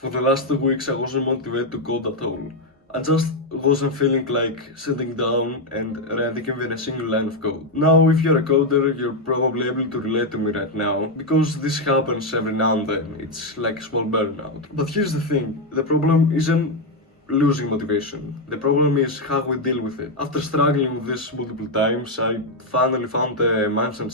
For the last 2 weeks, I wasn't motivated to code at all. I just wasn't feeling like sitting down and writing even a single line of code. Now, if you're a coder, you're probably able to relate to me right now, because this happens every now and then. It's like a small burnout. But here's the thing, the problem isn't losing motivation. The problem is how we deal with it. After struggling with this multiple times, I finally found a mindset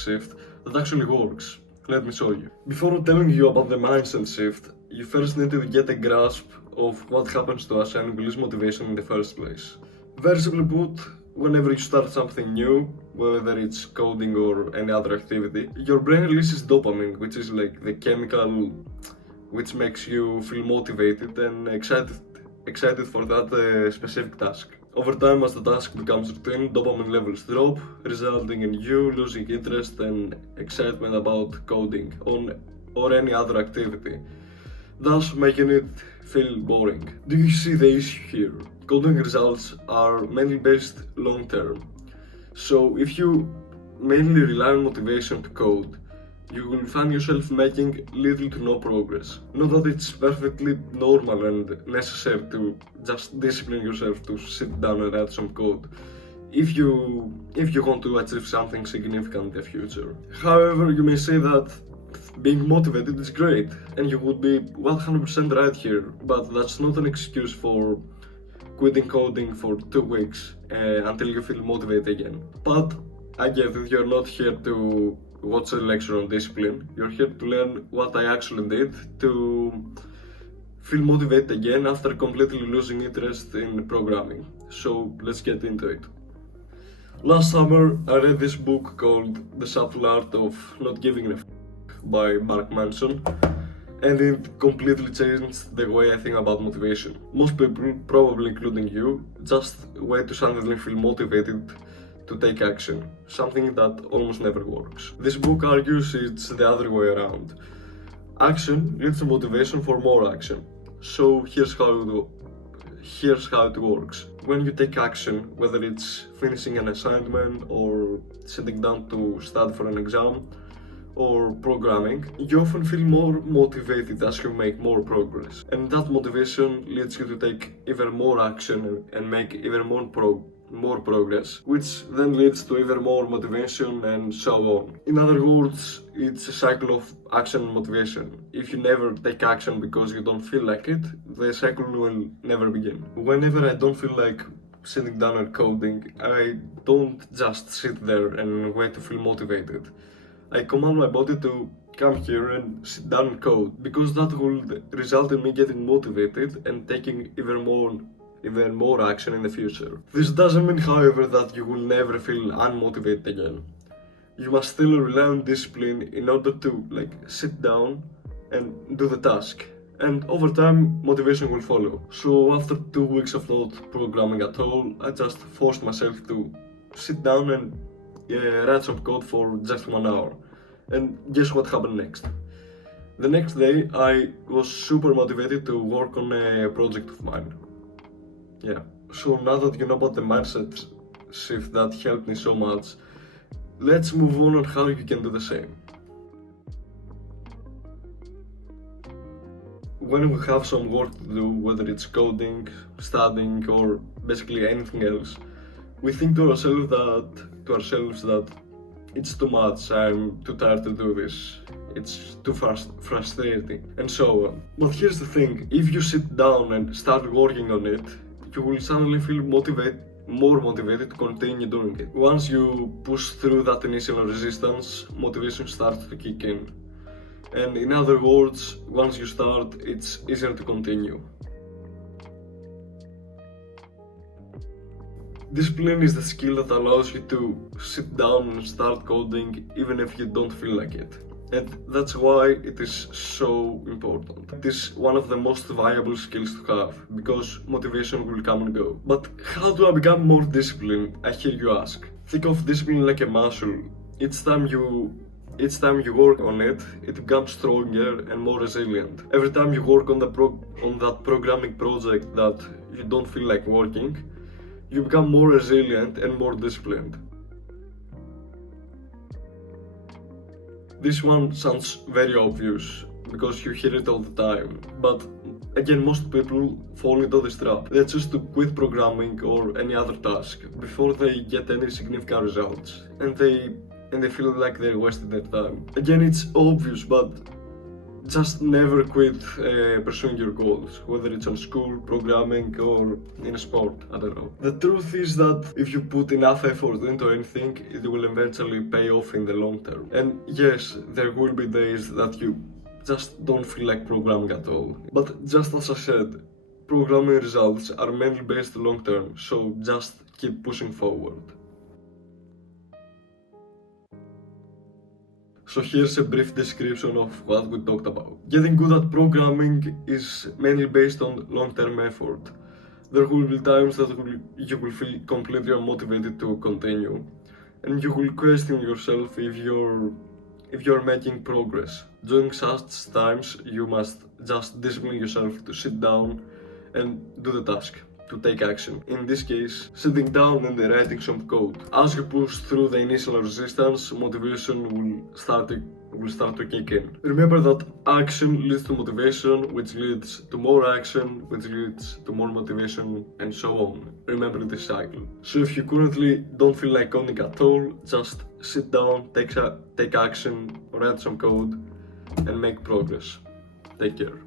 shift that actually works. Let me show you. Before telling you about the mindset shift, you first need to get a grasp of what happens to us and we lose motivation in the first place. Very simply put, whenever you start something new, whether it's coding or any other activity, your brain releases dopamine, which is like the chemical which makes you feel motivated and excited for that specific task. Over time, as the task becomes routine, dopamine levels drop, resulting in you losing interest and excitement about coding or any other activity, thus making it feel boring. Do you see the issue here? Coding results are mainly based long term. So if you mainly rely on motivation to code, you will find yourself making little to no progress. Not that it's perfectly normal and necessary to just discipline yourself to sit down and write some code if you want to achieve something significant in the future. However, you may say that being motivated is great, and you would be 100% right here, but that's not an excuse for quitting coding for 2 weeks until you feel motivated again. But I get it, you're not here to watch a lecture on discipline. You're here to learn what I actually did to feel motivated again after completely losing interest in programming. So let's get into it. Last summer, I read this book called The Subtle Art of Not Giving a F by Mark Manson, and it completely changed the way I think about motivation. Most people, probably including you, just wait to suddenly feel motivated to take action, something that almost never works. This book argues it's the other way around. Action leads to motivation for more action. So here's how it works. When you take action, whether it's finishing an assignment or sitting down to study for an exam or programming, you often feel more motivated as you make more progress. And that motivation leads you to take even more action and make even more progress, which then leads to even more motivation and so on. In other words, it's a cycle of action and motivation. If you never take action because you don't feel like it, the cycle will never begin. Whenever I don't feel like sitting down and coding, I don't just sit there and wait to feel motivated. I command my body to come here and sit down and code, because that will result in me getting motivated and taking even more action in the future. This doesn't mean, however, that you will never feel unmotivated again. You must still rely on discipline in order to sit down and do the task. And over time, motivation will follow. So after 2 weeks of not programming at all, I just forced myself to sit down and write some code for just 1 hour. And guess what happened next? The next day, I was super motivated to work on a project of mine. Yeah, so now that you know about the mindset shift that helped me so much, let's move on how you can do the same. When we have some work to do, whether it's coding, studying, or basically anything else, we think to ourselves that it's too much, I'm too tired to do this, it's too frustrating, and so on. But here's the thing, if you sit down and start working on it, you will suddenly feel more motivated to continue doing it. Once you push through that initial resistance, motivation starts to kick in. And in other words, once you start, it's easier to continue. Discipline is the skill that allows you to sit down and start coding even if you don't feel like it. And that's why it is so important. It is one of the most valuable skills to have, because motivation will come and go. But how do I become more disciplined, I hear you ask? Think of discipline like a muscle. Each time you work on it, it becomes stronger and more resilient. Every time you work on that programming project that you don't feel like working, you become more resilient and more disciplined. This one sounds very obvious, because you hear it all the time. But again, most people fall into this trap. They choose to quit programming or any other task before they get any significant results, and they feel like they're wasting their time. Again, it's obvious, but just never quit pursuing your goals, whether it's on school, programming, or in a sport, I don't know. The truth is that if you put enough effort into anything, it will eventually pay off in the long term. And yes, there will be days that you just don't feel like programming at all. But just as I said, programming results are mainly based long term, so just keep pushing forward. So here's a brief description of what we talked about. Getting good at programming is mainly based on long-term effort. There will be times that you will feel completely unmotivated to continue, and you will question yourself if you're making progress. During such times, you must just discipline yourself to sit down and do the task, to take action. In this case, sitting down and writing some code. As you push through the initial resistance, motivation will start to kick in. Remember that action leads to motivation, which leads to more action, which leads to more motivation, and so on. Remember this cycle. So if you currently don't feel like coding at all, just sit down, take action, write some code, and make progress. Take care.